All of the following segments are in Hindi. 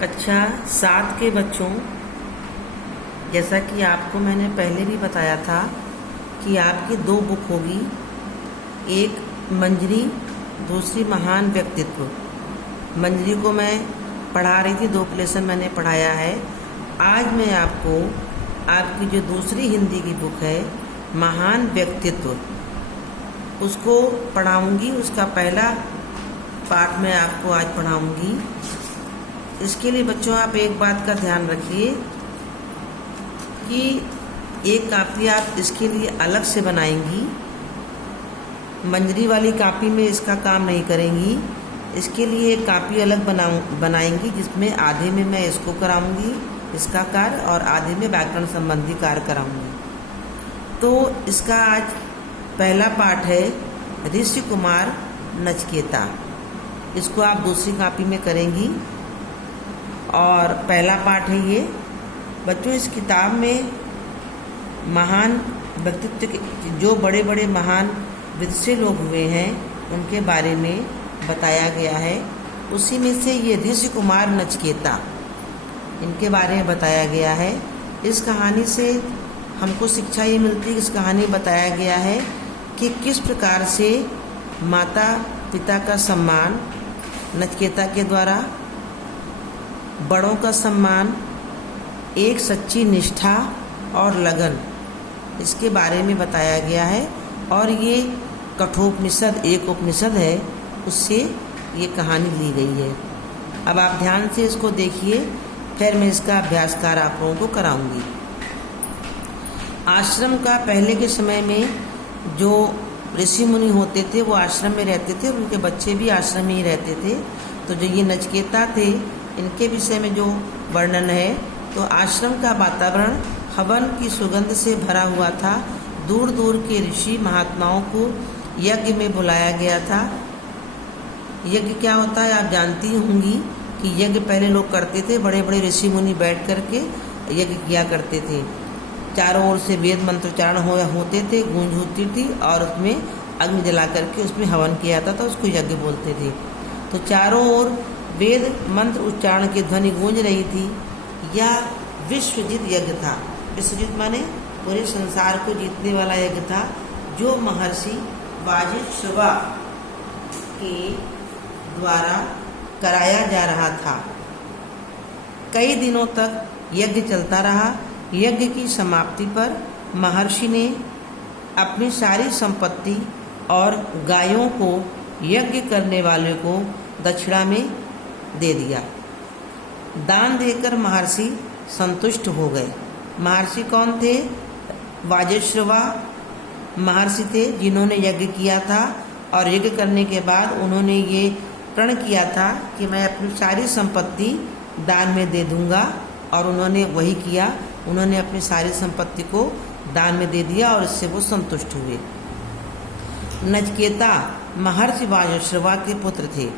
कक्षा 7 के बच्चों, जैसा कि आपको मैंने पहले भी बताया था कि आपकी 2 बुक होगी, एक मंजरी, दूसरी महान व्यक्तित्व। मंजरी को मैं पढ़ा रही थी, 2 लेसन मैंने पढ़ाया है। आज मैं आपको आपकी जो दूसरी हिंदी की बुक है महान व्यक्तित्व, उसको पढ़ाऊंगी। उसका पहला पाठ मैं आपको आज पढ़ाऊंगी। इसके लिए बच्चों आप एक बात का ध्यान रखिए कि एक कापी आप इसके लिए अलग से बनाएंगी। मंजरी वाली कापी में इसका काम नहीं करेंगी। इसके लिए एक कापी अलग बनाएंगी जिसमें आधे में मैं इसको कराऊंगी, इसका कार्य, और आधे में व्याकरण संबंधी कार्य कराऊंगी। तो इसका आज पहला पाठ है ऋषि कुमार नचिकेता। इसको आप दूसरी कापी में करेंगी और पहला पाठ है ये। बच्चों, इस किताब में महान व्यक्तित्व के जो बड़े बड़े महान विदुषी लोग हुए हैं उनके बारे में बताया गया है। उसी में से ये ऋषि कुमार नचिकेता, इनके बारे में बताया गया है। इस कहानी से हमको शिक्षा ये मिलती है, इस कहानी में बताया गया है कि किस प्रकार से माता पिता का सम्मान नचिकेता के द्वारा, बड़ों का सम्मान, एक सच्ची निष्ठा और लगन, इसके बारे में बताया गया है। और ये कठोपनिषद, एक उपनिषद है, उससे ये कहानी ली गई है। अब आप ध्यान से इसको देखिए, फिर मैं इसका अभ्यास कार्य आप लोगों को कराऊंगी। आश्रम का पहले के समय में जो ऋषि मुनि होते थे वो आश्रम में रहते थे, उनके बच्चे भी आश्रम में ही रहते थे। तो जो ये नचिकेता थे, इनके विषय में जो वर्णन है, तो आश्रम का वातावरण हवन की सुगंध से भरा हुआ था। दूर दूर के ऋषि महात्माओं को यज्ञ में बुलाया गया था। यज्ञ क्या होता है आप जानती होंगी कि यज्ञ पहले लोग करते थे, बड़े बड़े ऋषि मुनि बैठ करके यज्ञ किया करते थे। चारों ओर से वेद मंत्रोच्चारण होते थे, गूंज होती थी, और उसमें अग्नि जला करके उसमें हवन किया जाता था, उसको यज्ञ बोलते थे। तो चारों ओर वेद मंत्र उच्चारण की ध्वनि गूंज रही थी। यह विश्वजित यज्ञ था। विश्वजित माने पूरे संसार को जीतने वाला यज्ञ था, जो महर्षि वाजिश्रवा के द्वारा कराया जा रहा था। कई दिनों तक यज्ञ चलता रहा। यज्ञ की समाप्ति पर महर्षि ने अपनी सारी संपत्ति और गायों को यज्ञ करने वाले को दक्षिणा में दे दिया। दान देकर महर्षि संतुष्ट हो गए। महर्षि कौन थे? वाजिश्रवा महर्षि थे, जिन्होंने यज्ञ किया था। और यज्ञ करने के बाद उन्होंने ये प्रण किया था कि मैं अपनी सारी संपत्ति दान में दे दूंगा, और उन्होंने वही किया। उन्होंने अपनी सारी संपत्ति को दान में दे दिया और इससे वो संतुष्ट हुए। नचिकेता महर्षि वाजिश्रवा के पुत्र थे।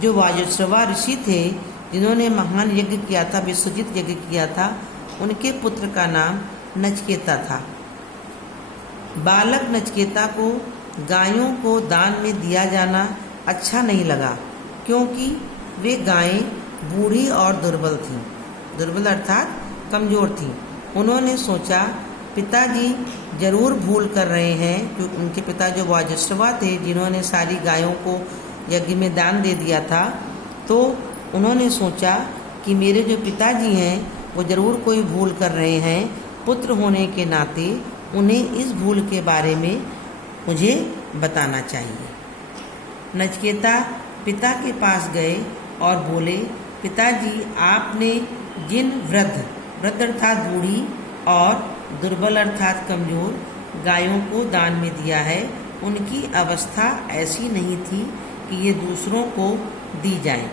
जो वाजिश्रवा ऋषि थे, जिन्होंने महान यज्ञ किया था, विश्वजित यज्ञ किया था, उनके पुत्र का नाम नचिकेता था। बालक नचिकेता को गायों को दान में दिया जाना अच्छा नहीं लगा, क्योंकि वे गायें बूढ़ी और दुर्बल थीं। दुर्बल अर्थात कमज़ोर थीं। उन्होंने सोचा पिताजी जरूर भूल कर रहे हैं, क्योंकि उनके पिता जो वाजिश्रवा थे, जिन्होंने सारी गायों को यज्ञ में दान दे दिया था, तो उन्होंने सोचा कि मेरे जो पिताजी हैं वो ज़रूर कोई भूल कर रहे हैं। पुत्र होने के नाते उन्हें इस भूल के बारे में मुझे बताना चाहिए। नचिकेता पिता के पास गए और बोले, पिताजी, आपने जिन वृद्ध अर्थात बूढ़ी और दुर्बल अर्थात कमज़ोर गायों को दान में दिया है, उनकी अवस्था ऐसी नहीं थी कि ये दूसरों को दी जाएं।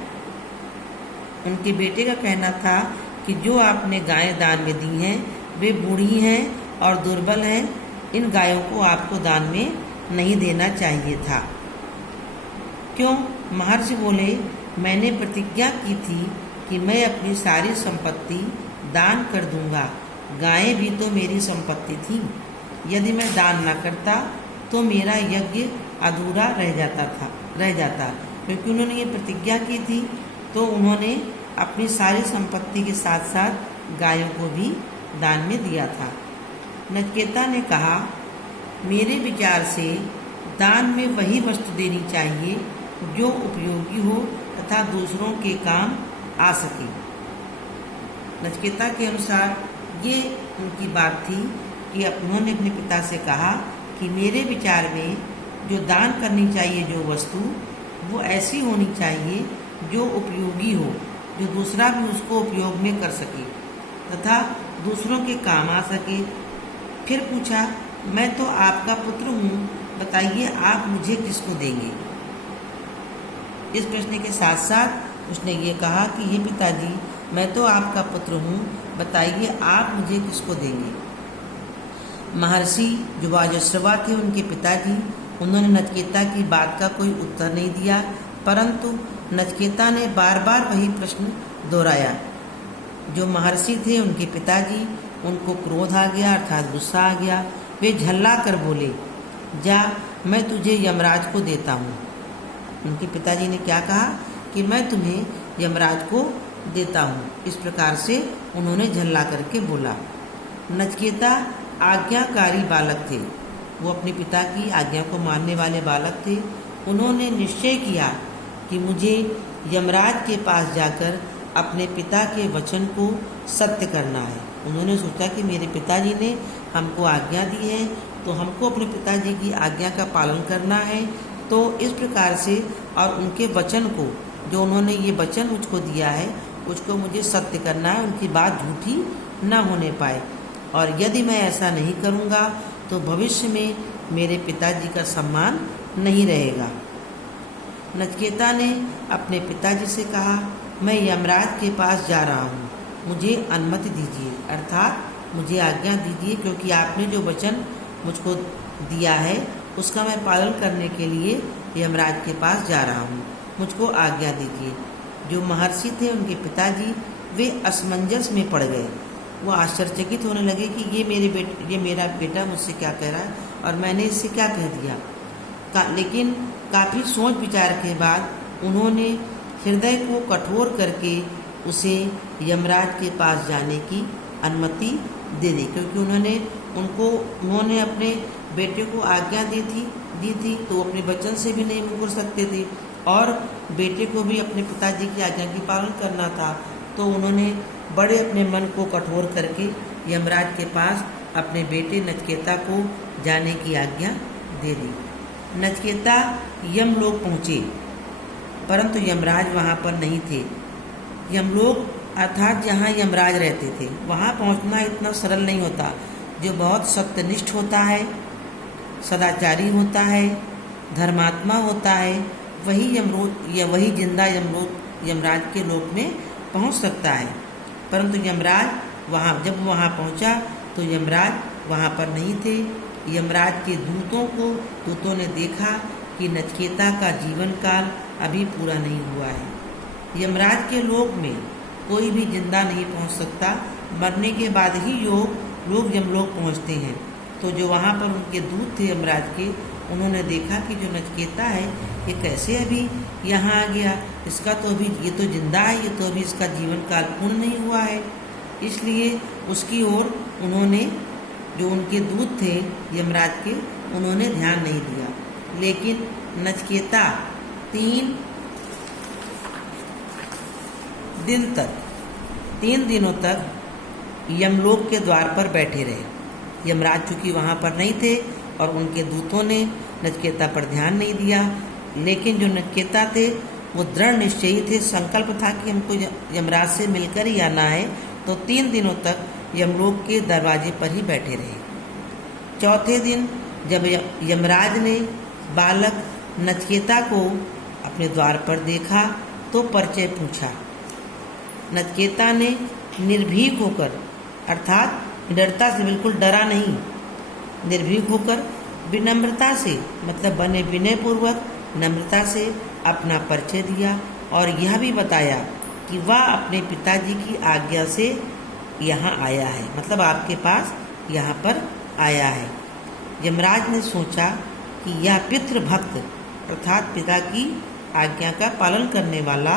उनके बेटे का कहना था कि जो आपने गायें दान में दी हैं वे बूढ़ी हैं और दुर्बल हैं, इन गायों को आपको दान में नहीं देना चाहिए था। क्यों? महर्षि बोले, मैंने प्रतिज्ञा की थी कि मैं अपनी सारी संपत्ति दान कर दूंगा। गायें भी तो मेरी संपत्ति थी। यदि मैं दान न करता तो मेरा यज्ञ अधूरा रह जाता, क्योंकि उन्होंने ये प्रतिज्ञा की थी। तो उन्होंने अपनी सारी संपत्ति के साथ साथ गायों को भी दान में दिया था। नचिकेता ने कहा, मेरे विचार से दान में वही वस्तु देनी चाहिए जो उपयोगी हो तथा दूसरों के काम आ सके। नचिकेता के अनुसार ये उनकी बात थी कि उन्होंने अपने पिता से कहा कि मेरे विचार में जो दान करनी चाहिए जो वस्तु, वो ऐसी होनी चाहिए जो उपयोगी हो, जो दूसरा भी उसको उपयोग में कर सके तथा दूसरों के काम आ सके। फिर पूछा, मैं तो आपका पुत्र हूँ, बताइए आप मुझे किसको देंगे। इस प्रश्न के साथ साथ उसने ये कहा कि हे पिताजी, मैं तो आपका पुत्र हूँ, बताइए आप मुझे किसको देंगे। महर्षि जो वाजश्रवा थे उनके पिताजी, उन्होंने नचिकेता की बात का कोई उत्तर नहीं दिया, परंतु नचिकेता ने बार बार वही प्रश्न दोहराया। जो महर्षि थे उनके पिताजी, उनको क्रोध आ गया अर्थात गुस्सा आ गया। वे झल्ला कर बोले, जा मैं तुझे यमराज को देता हूँ। उनके पिताजी ने क्या कहा कि मैं तुम्हें यमराज को देता हूँ। इस प्रकार से उन्होंने झल्ला करके बोला। नचिकेता आज्ञाकारी बालक थे, वो अपने पिता की आज्ञा को मानने वाले बालक थे। उन्होंने निश्चय किया कि मुझे यमराज के पास जाकर अपने पिता के वचन को सत्य करना है। उन्होंने सोचा कि मेरे पिताजी ने हमको आज्ञा दी है तो हमको अपने पिताजी की आज्ञा का पालन करना है। तो इस प्रकार से और उनके वचन को, जो उन्होंने ये वचन मुझको दिया है, उसको मुझे सत्य करना है, उनकी बात झूठी न होने पाए। और यदि मैं ऐसा नहीं करूँगा तो भविष्य में मेरे पिताजी का सम्मान नहीं रहेगा। नचिकेता ने अपने पिताजी से कहा, मैं यमराज के पास जा रहा हूँ, मुझे अनुमति दीजिए, अर्थात मुझे आज्ञा दीजिए, क्योंकि आपने जो वचन मुझको दिया है उसका मैं पालन करने के लिए यमराज के पास जा रहा हूँ, मुझको आज्ञा दीजिए। जो महर्षि थे उनके पिताजी, वे असमंजस में पड़ गए। वो आश्चर्यचकित होने लगे कि ये मेरा बेटा मुझसे क्या कह रहा है और मैंने इससे क्या कह दिया। लेकिन काफ़ी सोच विचार के बाद उन्होंने हृदय को कठोर करके उसे यमराज के पास जाने की अनुमति दे दी, क्योंकि उन्होंने अपने बेटे को आज्ञा दी थी तो वो अपने वचन से भी नहीं मुकर सकते थे और बेटे को भी अपने पिताजी की आज्ञा की पालन करना था। तो उन्होंने बड़े अपने मन को कठोर करके यमराज के पास अपने बेटे नचिकेता को जाने की आज्ञा दे दी। नचिकेता यमलोक पहुँचे, परंतु यमराज वहाँ पर नहीं थे। यमलोक अर्थात जहाँ यमराज रहते थे, वहाँ पहुँचना इतना सरल नहीं होता। जो बहुत सत्यनिष्ठ होता है, सदाचारी होता है, धर्मात्मा होता है, वही जिंदा यमराज के लोक में पहुँच सकता है। परंतु यमराज जब वहाँ पहुँचा तो यमराज वहाँ पर नहीं थे। यमराज के दूतों ने देखा कि नचिकेता का जीवन काल अभी पूरा नहीं हुआ है। यमराज के लोक में कोई भी जिंदा नहीं पहुंच सकता, मरने के बाद ही लोग यमलोक पहुंचते हैं। तो जो वहाँ पर उनके दूत थे यमराज के, उन्होंने देखा कि जो नचिकेता है ये कैसे अभी यहाँ आ गया, इसका तो अभी ये तो जिंदा है, ये तो अभी इसका जीवन काल पूर्ण नहीं हुआ है। इसलिए उसकी ओर उन्होंने, जो उनके दूत थे यमराज के, उन्होंने ध्यान नहीं दिया। लेकिन नचिकेता 3 दिनों तक यमलोक के द्वार पर बैठे रहे। यमराज चूँकि वहाँ पर नहीं थे और उनके दूतों ने नचिकेता पर ध्यान नहीं दिया, लेकिन जो नचिकेता थे वो दृढ़ निश्चयी थे। संकल्प था कि हमको यमराज से मिलकर ही आना है। तो 3 दिनों तक यमलोक के दरवाजे पर ही बैठे रहे। चौथे दिन जब यमराज ने बालक नचिकेता को अपने द्वार पर देखा तो परिचय पूछा। नचिकेता ने निर्भीक होकर, अर्थात निडरता से, बिल्कुल डरा नहीं, निर्भीक होकर विनम्रता से, मतलब बने विनयपूर्वक नम्रता से अपना परिचय दिया और यह भी बताया कि वह अपने पिताजी की आज्ञा से यहाँ आया है, मतलब आपके पास यहाँ पर आया है। यमराज ने सोचा कि यह पितृभक्त अर्थात पिता की आज्ञा का पालन करने वाला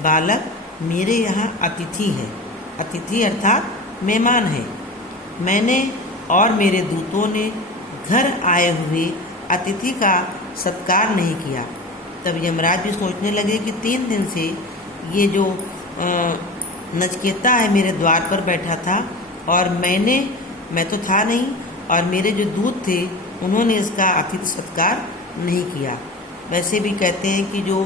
बालक मेरे यहाँ अतिथि है। अतिथि अर्थात मेहमान है। मैंने और मेरे दूतों ने घर आए हुए अतिथि का सत्कार नहीं किया। तब यमराज भी सोचने लगे कि 3 दिन से ये जो नचिकेता है मेरे द्वार पर बैठा था और मैं तो था नहीं, और मेरे जो दूत थे उन्होंने इसका अतिथि सत्कार नहीं किया। वैसे भी कहते हैं कि जो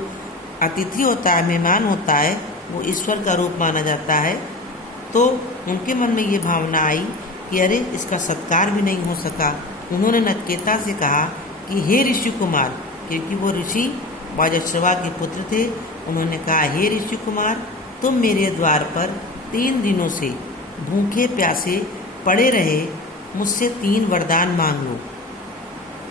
अतिथि होता है, मेहमान होता है, वो ईश्वर का रूप माना जाता है। तो उनके मन में ये भावना आई कि अरे इसका सत्कार भी नहीं हो सका। उन्होंने नचिकेता से कहा कि हे ऋषि कुमार, क्योंकि वो ऋषि वाजश्रवा के पुत्र थे, उन्होंने कहा हे ऋषि कुमार, तुम मेरे द्वार पर 3 दिनों से भूखे प्यासे पड़े रहे, मुझसे 3 वरदान मांग लो।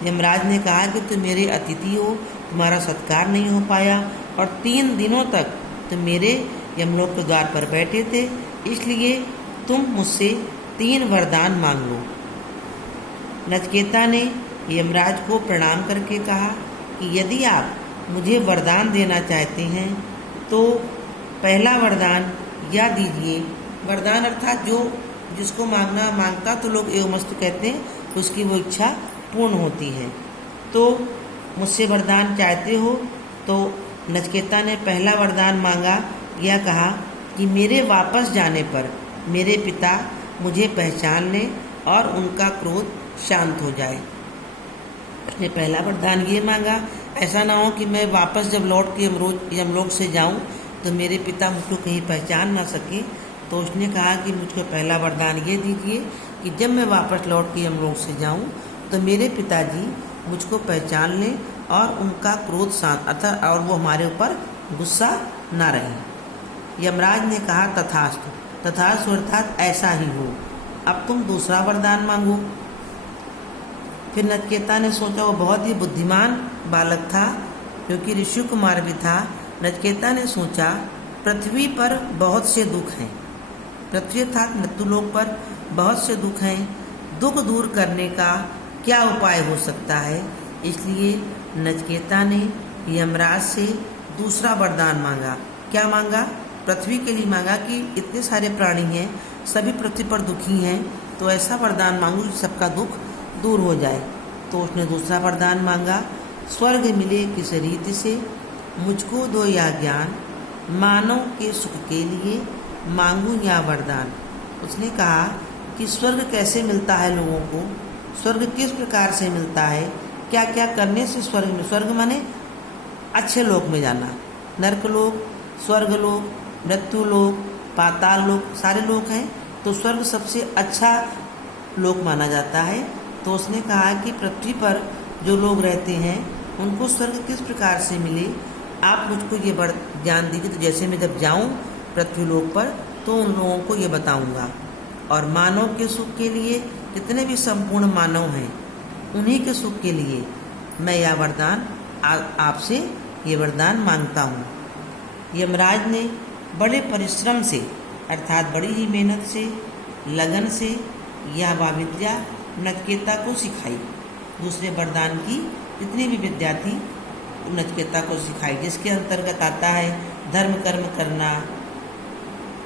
यमराज ने कहा कि तुम मेरे अतिथि हो, तुम्हारा सत्कार नहीं हो पाया और 3 दिनों तक तुम मेरे यमलोक के द्वार पर बैठे थे, इसलिए तुम मुझसे 3 वरदान मांग लो। नचिकेता ने यमराज को प्रणाम करके कहा कि यदि आप मुझे वरदान देना चाहते हैं तो पहला वरदान यह दीजिए। वरदान अर्थात जो जिसको मांगता तो लोग एवमस्तु कहते हैं, तो उसकी वो इच्छा पूर्ण होती है। तो मुझसे वरदान चाहते हो तो नचिकेता ने पहला वरदान मांगा। यह कहा कि मेरे वापस जाने पर मेरे पिता मुझे पहचान लें और उनका क्रोध शांत हो जाए। उसने पहला वरदान ये मांगा, ऐसा ना हो कि मैं वापस जब लौट के यमलोक से जाऊं तो मेरे पिता मुझको कहीं पहचान ना सके। तो उसने कहा कि मुझको पहला वरदान ये दीजिए कि जब मैं वापस लौट के यमलोक से जाऊं तो मेरे पिताजी मुझको पहचान लें और उनका क्रोध शांत अर्थात और वो हमारे ऊपर गुस्सा ना रहे। यमराज ने कहा तथास्तु। तथास्तु अर्थात ऐसा ही हो। अब तुम दूसरा वरदान मांगो। फिर नचिकेता ने सोचा, वो बहुत ही बुद्धिमान बालक था क्योंकि ऋषि कुमार भी था। नचिकेता ने सोचा पृथ्वी पर बहुत से दुख हैं, पृथ्वी अर्थात मृत्युलोक पर बहुत से दुख हैं, दुख दूर करने का क्या उपाय हो सकता है। इसलिए नचिकेता ने यमराज से दूसरा वरदान मांगा। क्या मांगा? पृथ्वी के लिए मांगा कि इतने सारे प्राणी हैं, सभी पृथ्वी पर दुखी हैं, तो ऐसा वरदान मांगू कि सबका दुख दूर हो जाए। तो उसने दूसरा वरदान मांगा, स्वर्ग मिले किस रीति से मुझको दो यह ज्ञान, मानव के सुख के लिए मांगू यह वरदान। उसने कहा कि स्वर्ग कैसे मिलता है लोगों को, स्वर्ग किस प्रकार से मिलता है, क्या क्या करने से स्वर्ग में, स्वर्ग माने अच्छे लोक में जाना, नरक लोक, स्वर्ग लोक, मृत्यु लोक, पाताल लोक, सारे लोक हैं, तो स्वर्ग सबसे अच्छा लोक माना जाता है। तो उसने कहा कि पृथ्वी पर जो लोग रहते हैं उनको स्वर्ग किस प्रकार से मिले, आप मुझको ये ज्ञान दीजिए। तो जैसे मैं जब जाऊं पृथ्वी लोक पर तो उन लोगों को ये बताऊंगा। और मानव के सुख के लिए, जितने भी संपूर्ण मानव हैं उन्हीं के सुख के लिए मैं यह वरदान आपसे ये वरदान मांगता हूँ। यमराज ने बड़े परिश्रम से अर्थात बड़ी ही मेहनत से, लगन से यह विद्या नचिकेता को सिखाई। दूसरे वरदान की जितनी भी विद्या थी नचिकेता को सिखाई, जिसके अंतर्गत आता है धर्म कर्म करना,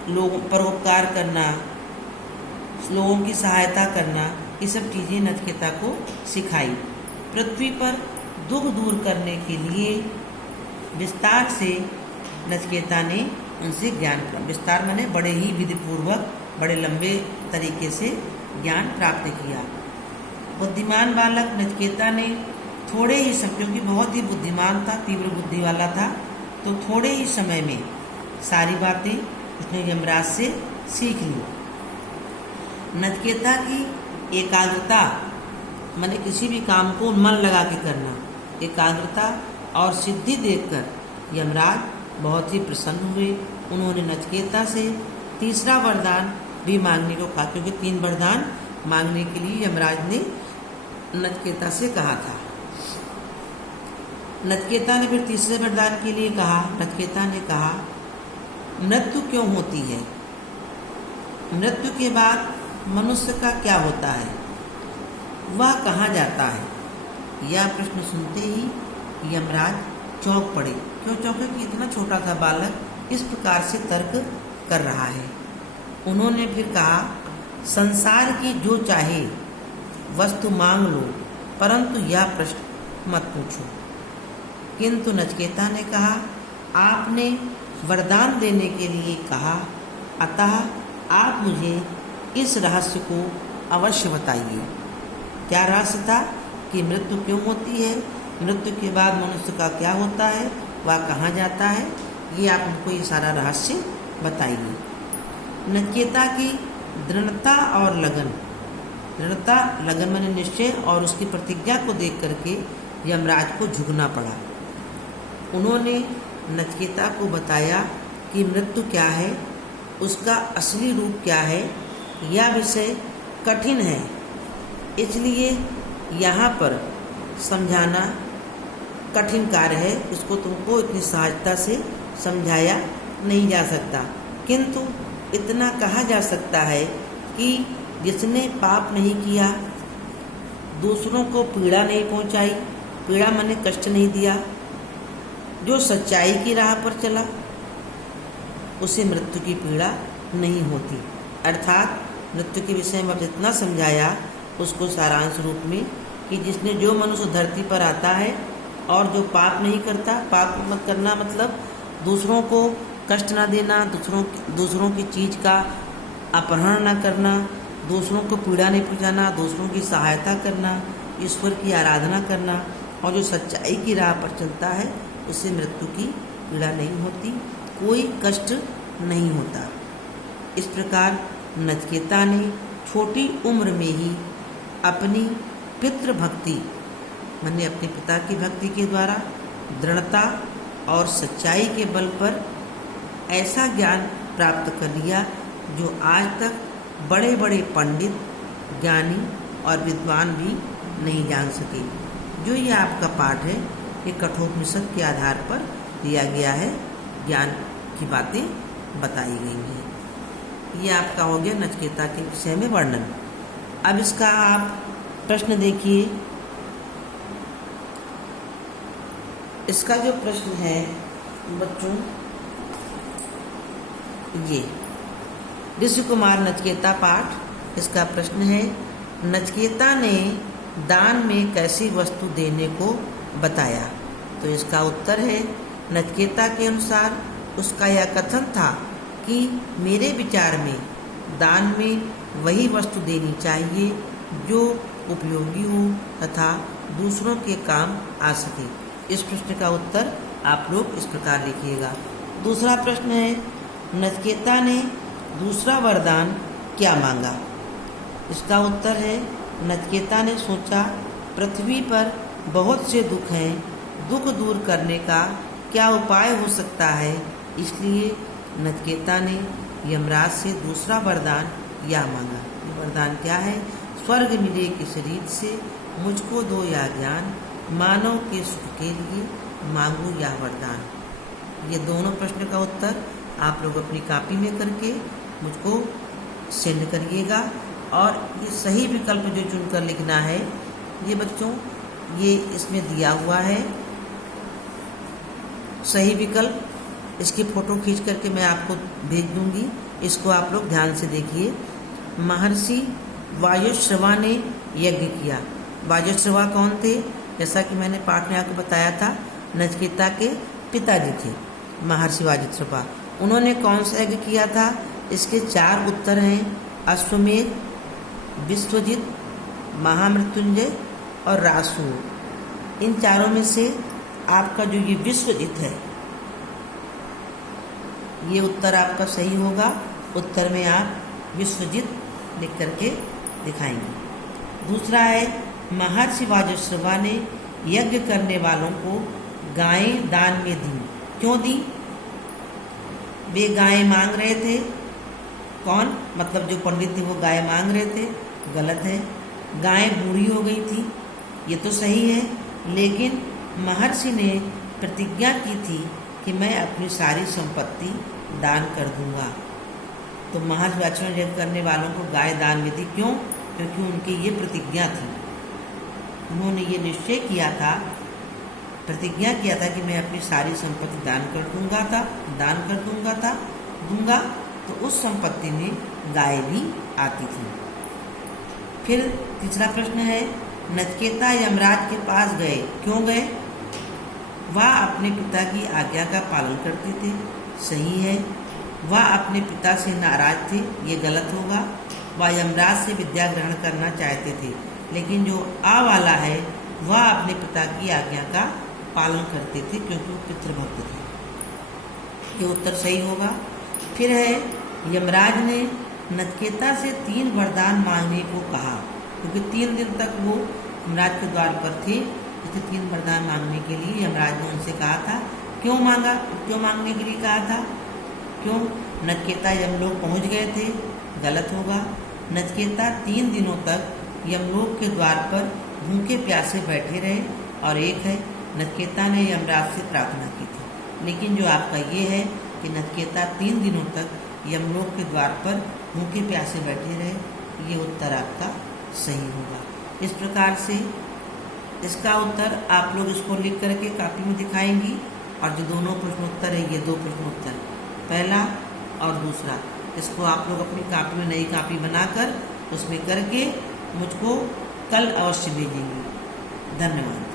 लोगों पर उपकार करना, लोगों की सहायता करना, ये सब चीज़ें नचिकेता को सिखाई। पृथ्वी पर दुख दूर करने के लिए विस्तार से नचिकेता ने उनसे ज्ञान, विस्तार माने बड़े ही विधिपूर्वक, बड़े लंबे तरीके से ज्ञान प्राप्त किया। बुद्धिमान बालक नचिकेता ने थोड़े ही समय, क्योंकि बहुत ही बुद्धिमान था, तीव्र बुद्धि वाला था, तो थोड़े ही समय में सारी बातें उसने यमराज से सीख ली। नचिकेता की एकाग्रता माने किसी भी काम को मन लगा के करना, एकाग्रता और सिद्धि देखकर यमराज बहुत ही प्रसन्न हुए। उन्होंने नचिकेता से तीसरा वरदान भी मांगने को कहा, क्योंकि 3 वरदान मांगने के लिए यमराज ने नचिकेता से कहा था। नचिकेता ने फिर तीसरे वरदान के लिए कहा। नचिकेता ने कहा मृत्यु क्यों होती है, मृत्यु के बाद मनुष्य का क्या होता है, वह कहाँ जाता है। यह प्रश्न सुनते ही यमराज चौंक पड़े। क्यों चौंके कि इतना छोटा था बालक, इस प्रकार से तर्क कर रहा है। उन्होंने फिर कहा, संसार की जो चाहे वस्तु मांग लो, परंतु यह प्रश्न मत पूछो। किंतु नचिकेता ने कहा, आपने वरदान देने के लिए कहा, अतः आप मुझे इस रहस्य को अवश्य बताइए। क्या रहस्य था कि मृत्यु क्यों होती है, मृत्यु के बाद मनुष्य का क्या होता है, वह कहाँ जाता है, ये आप हमको ये सारा रहस्य बताइए। नचिकेता की दृढ़ता और लगन, दृढ़ता लगन माने निश्चय और उसकी प्रतिज्ञा को देख करके यमराज को झुकना पड़ा। उन्होंने नचिकेता को बताया कि मृत्यु क्या है, उसका असली रूप क्या है। यह विषय कठिन है, इसलिए यहाँ पर समझाना कठिन कार्य है। इसको तुमको इतनी सहजता से समझाया नहीं जा सकता, किंतु इतना कहा जा सकता है कि जिसने पाप नहीं किया, दूसरों को पीड़ा नहीं पहुंचाई, पीड़ा माने कष्ट नहीं दिया, जो सच्चाई की राह पर चला, उसे मृत्यु की पीड़ा नहीं होती। अर्थात मृत्यु के विषय में जितना समझाया उसको सारांश रूप में कि जिसने जो मनुष्य धरती पर आता है और जो पाप नहीं करता, पाप मत करना मतलब दूसरों को कष्ट ना देना, दूसरों की चीज़ का अपहरण ना करना, दूसरों को पीड़ा नहीं पहुंचाना, दूसरों की सहायता करना, ईश्वर की आराधना करना, और जो सच्चाई की राह पर चलता है उससे मृत्यु की पीड़ा नहीं होती, कोई कष्ट नहीं होता। इस प्रकार नचिकेता ने छोटी उम्र में ही अपनी पितृभक्ति माने अपने पिता की भक्ति के द्वारा दृढ़ता और सच्चाई के बल पर ऐसा ज्ञान प्राप्त कर लिया जो आज तक बड़े बड़े पंडित, ज्ञानी और विद्वान भी नहीं जान सके। जो ये आपका पाठ है ये कठोपनिषद के आधार पर दिया गया है, ज्ञान की बातें बताई गई हैं। ये आपका हो गया नचिकेता के विषय में वर्णन। अब इसका आप प्रश्न देखिए। इसका जो प्रश्न है बच्चों, ये ऋषि कुमार नचिकेता पाठ, इसका प्रश्न है, नचिकेता ने दान में कैसी वस्तु देने को बताया। तो इसका उत्तर है, नचिकेता के अनुसार उसका यह कथन था कि मेरे विचार में दान में वही वस्तु देनी चाहिए जो उपयोगी हो तथा दूसरों के काम आ सके। इस प्रश्न का उत्तर आप लोग इस प्रकार लिखिएगा। दूसरा प्रश्न है, नचिकेता ने दूसरा वरदान क्या मांगा। इसका उत्तर है, नचिकेता ने सोचा पृथ्वी पर बहुत से दुख हैं, दुख दूर करने का क्या उपाय हो सकता है, इसलिए नचिकेता ने यमराज से दूसरा वरदान यह मांगा। ये वरदान क्या है, स्वर्ग मिले किस रीत से मुझको दो या ज्ञान, मानव के सुख के लिए मांगू यह वरदान। ये दोनों प्रश्न का उत्तर आप लोग अपनी कॉपी में करके मुझको सेंड करिएगा, और ये सही विकल्प जो चुनकर लिखना है, ये बच्चों ये इसमें दिया हुआ है सही विकल्प। इसकी फ़ोटो खींच करके मैं आपको भेज दूंगी, इसको आप लोग ध्यान से देखिए। महर्षि वायुश्रवा ने यज्ञ किया। वायुश्रवा कौन थे, जैसा कि मैंने पाठ में आपको बताया था, नचिकेता के पिताजी थे महर्षि वायुश्रवा। उन्होंने कौन सा यज्ञ किया था, इसके 4 उत्तर हैं, अश्वमेध, विश्वजित, महामृत्युंजय और रासु। इन चारों में से आपका जो ये विश्वजित है, ये उत्तर आपका सही होगा। उत्तर में आप विश्वजित लिख करके दिखाएंगे। दूसरा है, महर्षि वायुश्रवा ने यज्ञ करने वालों को गायें दान में दी। क्यों दी, वे गायें मांग रहे थे। कौन, मतलब जो पंडित थे वो गाय मांग रहे थे, गलत है। गायें बूढ़ी हो गई थी, ये तो सही है, लेकिन महर्षि ने प्रतिज्ञा की थी कि मैं अपनी सारी संपत्ति दान कर दूंगा। तो महर्षि वायुश्रवा यज्ञ करने वालों को गाय दान में दी। क्यों, क्योंकि उनकी ये प्रतिज्ञा थी, उन्होंने ये निश्चय किया था प्रतिज्ञा किया था कि मैं अपनी सारी संपत्ति दान कर दूंगा, तो उस संपत्ति में गाय भी आती थी। फिर तीसरा प्रश्न है, नचिकेता यमराज के पास गए, क्यों गए? वह अपने पिता की आज्ञा का पालन करते थे, सही है। वह अपने पिता से नाराज थे, ये गलत होगा। वह यमराज से विद्या ग्रहण करना चाहते थे, लेकिन जो आ वाला है वह अपने पिता की आज्ञा का पालन करते थे क्योंकि वो पितृभक्त थे, ये उत्तर सही होगा। फिर है, यमराज ने नचिकेता से 3 वरदान मांगने को कहा, क्योंकि 3 दिन तक वो यमराज के द्वार पर थे, इसलिए 3 वरदान मांगने के लिए यमराज ने उनसे कहा था। क्यों मांगने के लिए कहा था? क्यों? नचिकेता यमलोक पहुंच गए थे, गलत होगा। नचिकेता 3 दिनों तक यमलोक के द्वार पर भूखे प्यासे बैठे रहे, और एक है, नचिकेता ने यमराज से प्रार्थना की थी। लेकिन जो आपका ये है कि नचिकेता 3 दिनों तक यमलोक के द्वार पर भूखे प्यासे बैठे रहे, ये उत्तर आपका सही होगा। इस प्रकार से इसका उत्तर आप लोग इसको लिख करके कापी में दिखाएंगी, और जो दोनों प्रश्नोत्तर है, ये 2 प्रश्नोत्तर, पहला और दूसरा, इसको आप लोग अपनी कापी में नई कापी बनाकर उसमें करके मुझको कल अवश्य भेजेंगे। धन्यवाद।